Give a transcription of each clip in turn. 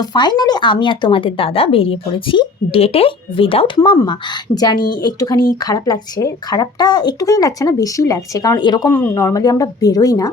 তো ফাইনালি আমি আর তোমাদের দাদা বেরিয়ে পড়েছি ডেটে উইদাউট মাম্মা। জানি একটুখানি খারাপ লাগছে, খারাপটা একটুখানি লাগছে না, বেশি লাগছে, কারণ এরকম নর্মালি আমরা বেরোই না।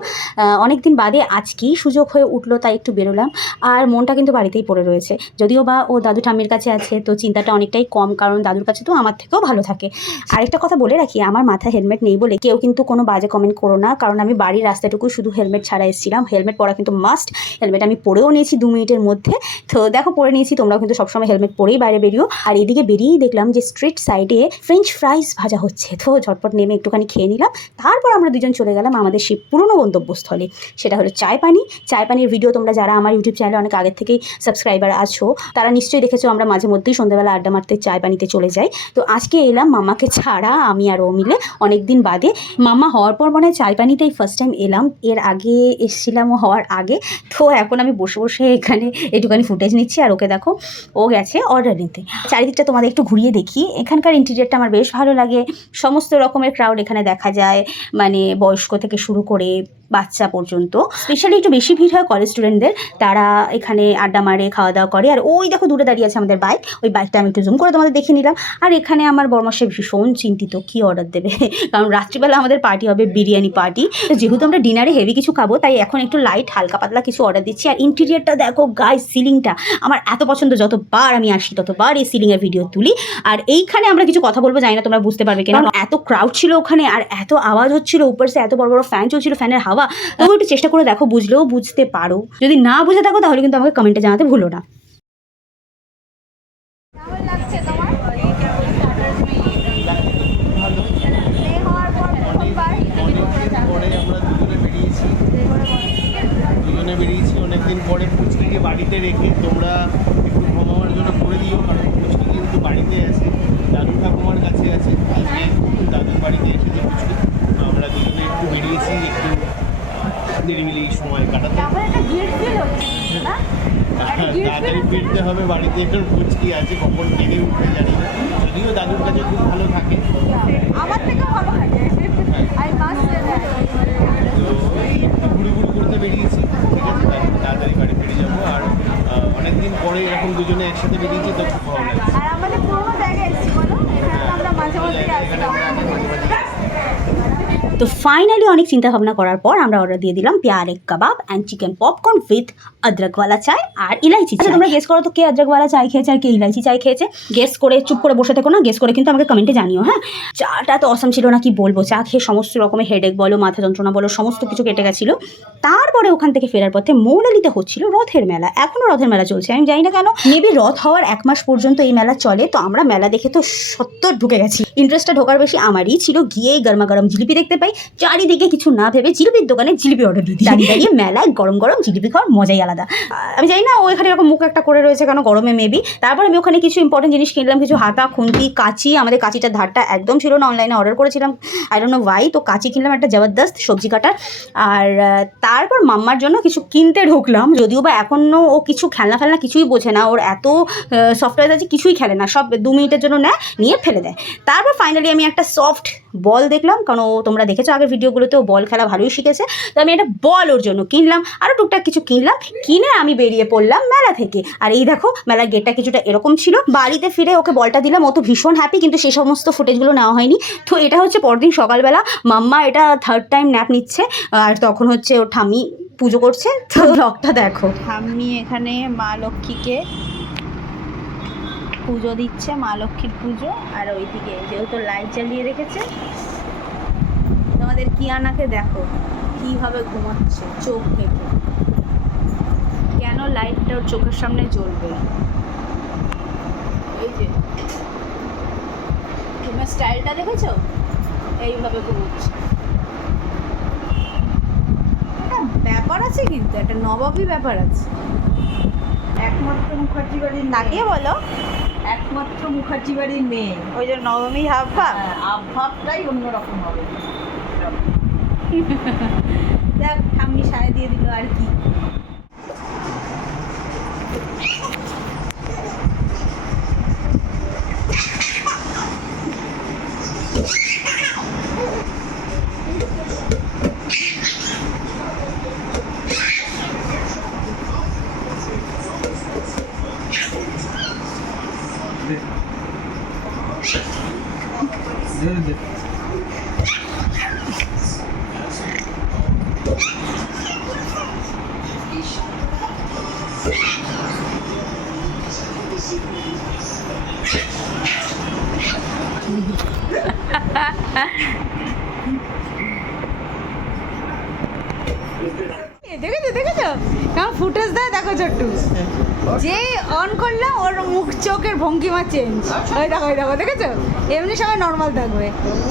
অনেক দিন বাদে আজকেই সুযোগ হয়ে উঠল, তাই একটু বেরোলাম। আর মনটা কিন্তু বাড়িতেই পড়ে রয়েছে। যদিও বা ও দাদু ঠাম্মির কাছে আছে, তো চিন্তাটা অনেকটাই কম, কারণ দাদুর কাছে তো আমার থেকেও ভালো থাকে। আরেকটা কথা বলে রাখি, আমার মাথায় হেলমেট নেই বলে কেউ কিন্তু কোনো বাজে কমেন্ট করো না, কারণ আমি বাড়ির রাস্তাটুকু শুধু হেলমেট ছাড়া এসেছিলাম। হেলমেট পরা কিন্তু মাস্ট হেলমেট আমি পরেও নিয়েছি দু মিনিটের মধ্যে। তো দেখো, পরে নিয়েছি, তোমরাও কিন্তু সবসময় হেলমেট পরেই বাইরে বেরিও। আর এদিকে বেরিয়েই দেখলাম যে স্ট্রিট সাইডে ফ্রেঞ্চ ফ্রাইজ ভাজা হচ্ছে। তো ঝটপট নেমে একটুখানি খেয়ে নিলাম। তারপর আমরা দুজন চলে গেলাম আমাদের সেই পুরনো গন্তব্যস্থলে। সেটা হলো চায় পানি চায় পানির ভিডিও তোমরা যারা আমার ইউটিউব চ্যানেলে অনেক আগের থেকেই সাবস্ক্রাইবার আছো, তারা নিশ্চয়ই দেখেছ আমরা মাঝে মধ্যেই সন্ধ্যাবেলা আড্ডা মারতে চায় পানিতে চলে যাই। তো আজকে এলাম মামাকে ছাড়া, আমি আর ও মিলে অনেক দিন বাদে। মামা হওয়ার পর মনে হয় চায় পানিতেই ফার্স্ট টাইম এলাম। এর আগে এসেছিলাম হওয়ার আগে। তো এখন আমি বসে বসে এখানে একটুখানি ফুটেজ নিচ্ছি আর ওকে দেখো, ও গেছে অর্ডার নিতে। চারিদিকটা তোমাদের একটু ঘুরিয়ে দেখি। এখানকার ইন্টেরিয়ারটা আমার বেশ ভালো লাগে। সমস্ত রকমের ক্রাউড এখানে দেখা যায়। মানে বয়স্ক থেকে শুরু করে বাচ্চা পর্যন্ত। স্পেশালি একটু বেশি ভিড় হয় কলেজ স্টুডেন্টদের তারা এখানে আড্ডা মারে খাওয়া দাওয়া করে। আর ওই দেখো দূরে দাঁড়িয়ে আছে আমাদের বাইক ওই বাইকটা আমি একটু জুম করে তোমাদের দেখে নিলাম। আর এখানে আমার বর্মাসে ভীষণ চিন্তিত কি অর্ডার দেবে? কারণ রাত্রিবেলা আমাদের পার্টি হবে বিরিয়ানি পার্টি যেহেতু আমরা ডিনারে হেভি কিছু খাব তাই এখন একটু লাইট হালকা পাতলা কিছু অর্ডার দিচ্ছি। আর ইন্টেরিয়ারটা দেখো গায়ে সিলিংটা আমার এত পছন্দ যতবার আমি আসি ততবার এই সিলিংয়ের ভিডিও তুলি। আর এইখানে আমরা কিছু কথা বলব জানি না তোমরা বুঝতে পারবে কেন। এত ক্রাউড ছিল ওখানে আর এত আওয়াজ হচ্ছিল উপর সে এত বড় বড় ফ্যান চলছিল ফ্যানের হাওয়া তবু একটু চেষ্টা করে দেখো, বুঝলেও বুঝতে পারো। যদি না বুঝে থাকো, তাহলে কিন্তু আমাকে কমেন্টে জানাতে ভুলো না। বাড়িতে রেখে তোমরা বাড়িতে দাদু কাছে আছে আমরা দুজনে একটু বেরিয়েছি, একটু নিরিবিলি সময় কাটাতে একটা একটা guilt feel তাড়াতাড়ি ফিরতে হবে বাড়িতে এখন পুচকি আছে কখন জেগে উঠতে জানি। না যদিও দাদুর কাছে খুব ভালো থাকে। আমার থেকেও ভালো একটু ঘুরে ঘুরে করতে বেরিয়েছি। ঠিক আছে তাড়াতাড়ি বাড়ি ফিরে যাব। আর অনেকদিন পরে এরকম দুজনে একসাথে বেরিয়েছি তো খুব ভালো লাগছে। আর আমাদের পুরোনো জায়গায় এসেছি বলো? এখানে আমরা মাঝে মধ্যেই এখানে আমরা আগে মাঝে মাঝে আসতাম তো ফাইনালি অনেক চিন্তা ভাবনা করার পর আমরা অর্ডার দিয়ে দিলাম পেয়ারে kebab and chicken popcorn with আদ্রকওয়ালা চায় আর ইলাইচি চাই। তোমরা গেস করো তো কে আদ্রকওয়ালা চাই খেয়েছে আর কে ইলাইচি চাই খেয়েছে। গেস করে, চুপ করে বসে থেকো না গেস করে কিন্তু আমাকে কমেন্টে জানিও হ্যাঁ? চাটা তো অসম ছিল না, কি বলব? চা খেয়ে সমস্ত রকমের হেডেক বলো, মাথা যন্ত্রণা বলো, সমস্ত কিছু কেটে গেছিল। তারপরে ওখান থেকে ফেরার পথে মৌলালিতে হচ্ছিল রথের মেলা। এখনও রথের মেলা চলছে, আমি জানি না কেন। মেবি রথ হওয়ার এক মাস পর্যন্ত এই মেলা চলে, তো আমরা মেলা দেখে তো সত্তর ঢুকে গেছি। ইন্টারেস্টটা ঢোকার বেশি আমারই ছিল। গিয়েই গরমা গরম জিলিপি দেখতে পাই। চারিদিকে কিছু না ভেবে জিলিপির দোকানে জিলিপি অর্ডার দিই। দাঁড়িয়ে। দাঁড়িয়ে মেলায় গরম গরম জিলিপি খাওয়ার মজাই আলাদা। আমি জানি না ও এখানে এরকম মুখ একটা করে রয়েছে কেন গরমে মেবি তারপর আমি ওখানে কিছু ইম্পর্টেন্ট জিনিস কিনলাম কিছু হাতা খুন্তি কাঁচি। আমাদের কাঁচিটার ধারটা একদম ছিল না অনলাইনে অর্ডার করেছিলাম। আই ডোন্ট নো ওয়াই তো কাঁচি কিনলাম একটা জবরদস্ত সবজি কাটার। আর তারপর মাম্মার জন্য কিছু কিনতে ঢুকলাম। যদিও বা এখনও ও কিছু খেলনা ফেলনা কিছুই বোঝে না। ওর এত সফটওয়্যার আছে কিছুই খেলে না। সব দু মিনিটের জন্য নেয় নিয়ে ফেলে দেয়। তারপর ফাইনালি আমি একটা সফট বল দেখলাম, কারণ ও তোমরা দেখেছ আগের ভিডিওগুলোতে ও বল খেলা ভালোই শিখেছে। তো আমি একটা বল ওর জন্য কিনলাম আরও টুকটাক কিছু কিনলাম, কিনে আমি বেরিয়ে পড়লাম মেলা থেকে। আর এই দেখো, মেলার গেটটা কিছুটা এরকম ছিল, বাড়িতে ফিরে ওকে বলটা দিলাম, ও তো ভীষণ হ্যাপি কিন্তু সে সমস্ত ফুটেজগুলো নেওয়া হয়নি। তো এটা হচ্ছে পরদিন সকালবেলা, মাম্মা এটা থার্ড টাইম ন্যাপ নিচ্ছে, আর তখন হচ্ছে ওর ঠামি পুজো করছে। তো ব্লগটা দেখো। ঠাম্মি এখানে মা লক্ষ্মীকে পুজো দিচ্ছে মা লক্ষ্মীর পুজো আর ওইদিকে যেহেতু লাইট জ্বালিয়ে রেখেছে তোমাদের কিয়ানাকে দেখো কীভাবে ঘুমাচ্ছে চোখ থেকে কেন লাইটটা ওর চোখের সামনে জ্বলবে? এই যে তোমার স্টাইলটা দেখেছ? এইভাবে ঘুমাচ্ছে। একটা ব্যাপার আছে কিন্তু একটা নবাবী ব্যাপার আছে। একমাত্র মুখার্জি বাড়ির তাকিয়ে বলো। একমাত্র মুখার্জি বাড়ির মেয়ে। ওই যে নবমী হাব ভাব হ্যাঁ, আবভাবটাই অন্যরকম হবে। দেখ ঠাম্মি সায় দিয়ে দিল আর কি এ, দেখেছ দেখেছ? কেমন ফুটেজ দেয়, দেখো ছোট্টু যে অন করলাম ওর মুখ, চোখের ভঙ্গিমা চেঞ্জ ওই দেখো ওই দেখো, দেখেছ? এমনি সময় নর্মাল থাকবে।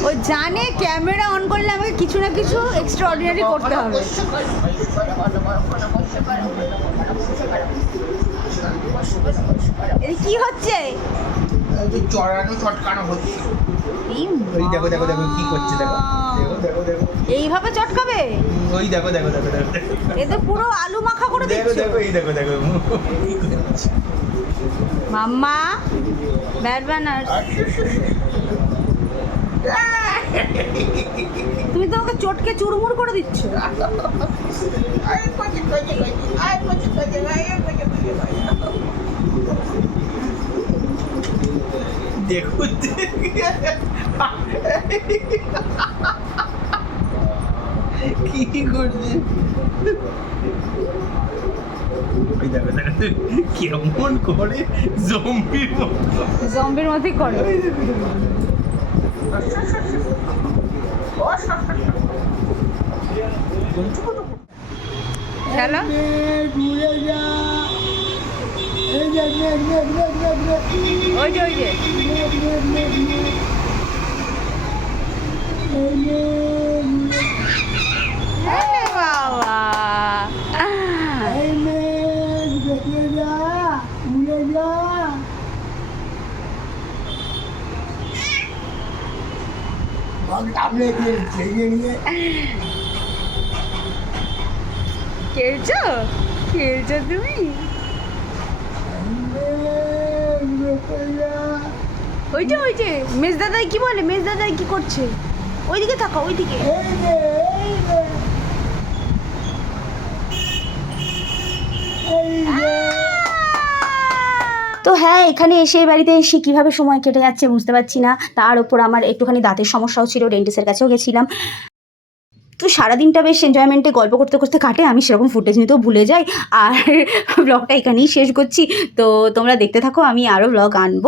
ও জানে ক্যামেরা অন করলে আমাকে কিছু না কিছু এক্সট্রা অর্ডিনারি করতে হবে। কি হচ্ছে? চড়ানো চটকানো হচ্ছে। এই ওই দেখো দেখো দেখো কি করছে দেখো। দেখো দেখো দেখো। এইভাবে চটকাবে? ওই দেখো দেখো দেখো দেখো এ তো পুরো আলু মাখা করে দেখো দেখো এই দেখো দেখো। মাম্মা ব্যাড ব্যানার্স তুমি তো আমাকে চটকে চুরমুর করে দিচ্ছ। দেখো কি করছে? দেখো দেখো কেমন করে জম্বির জম্বির মতোই করে। খেলা? ওই যে ওই যে। Bận tạm lên đi, chị như thế Chịu chứ, chịu cho tôi Hãy subscribe cho kênh Ghiền Mì Gõ Để không bỏ lỡ những video hấp ওই যে ওই যে মেজ দাদাই কি বলে? মেজ দাদাই কি করছে? ওইদিকে থাকো, ওইদিকে। তো হ্যাঁ এখানে এসে বাড়িতে এসে কীভাবে সময় কেটে যাচ্ছে বুঝতে পারছি না। তার ওপর আমার একটুখানি দাঁতের সমস্যাও ছিল ডেন্টিস্টের কাছেও গেছিলাম। তো সারাদিনটা বেশ এনজয়মেন্টে গল্প করতে করতে কাটে, আমি সেরকম ফুটেজ নিতেও ভুলে যাই। আর ব্লগটা এখানেই শেষ করছি। তো তোমরা দেখতে থাকো, আমি আরও ব্লগ আনব।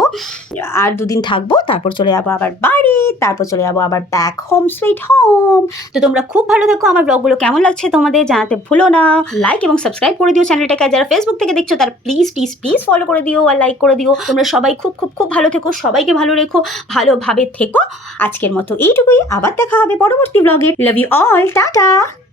আর দুদিন থাকব, তারপর চলে যাব আবার বাড়ি, তারপর চলে যাব আবার ব্যাক হোম সুইট হোম তো তোমরা খুব ভালো থেকো, আমার ব্লগগুলো কেমন লাগছে তোমাদের জানাতে ভুলো না। লাইক এবং সাবস্ক্রাইব করে দিও চ্যানেলটাকে যারা ফেসবুক থেকে দেখছ, তারা প্লিজ প্লিজ প্লিজ ফলো করে দিও আর লাইক করে দিও। তোমরা সবাই খুব খুব খুব ভালো থেকো, সবাইকে ভালো রেখো, ভালোভাবে থেকো। আজকের মতো এইটুকুই, আবার দেখা হবে পরবর্তী ব্লগে love you all all. Ta-ta!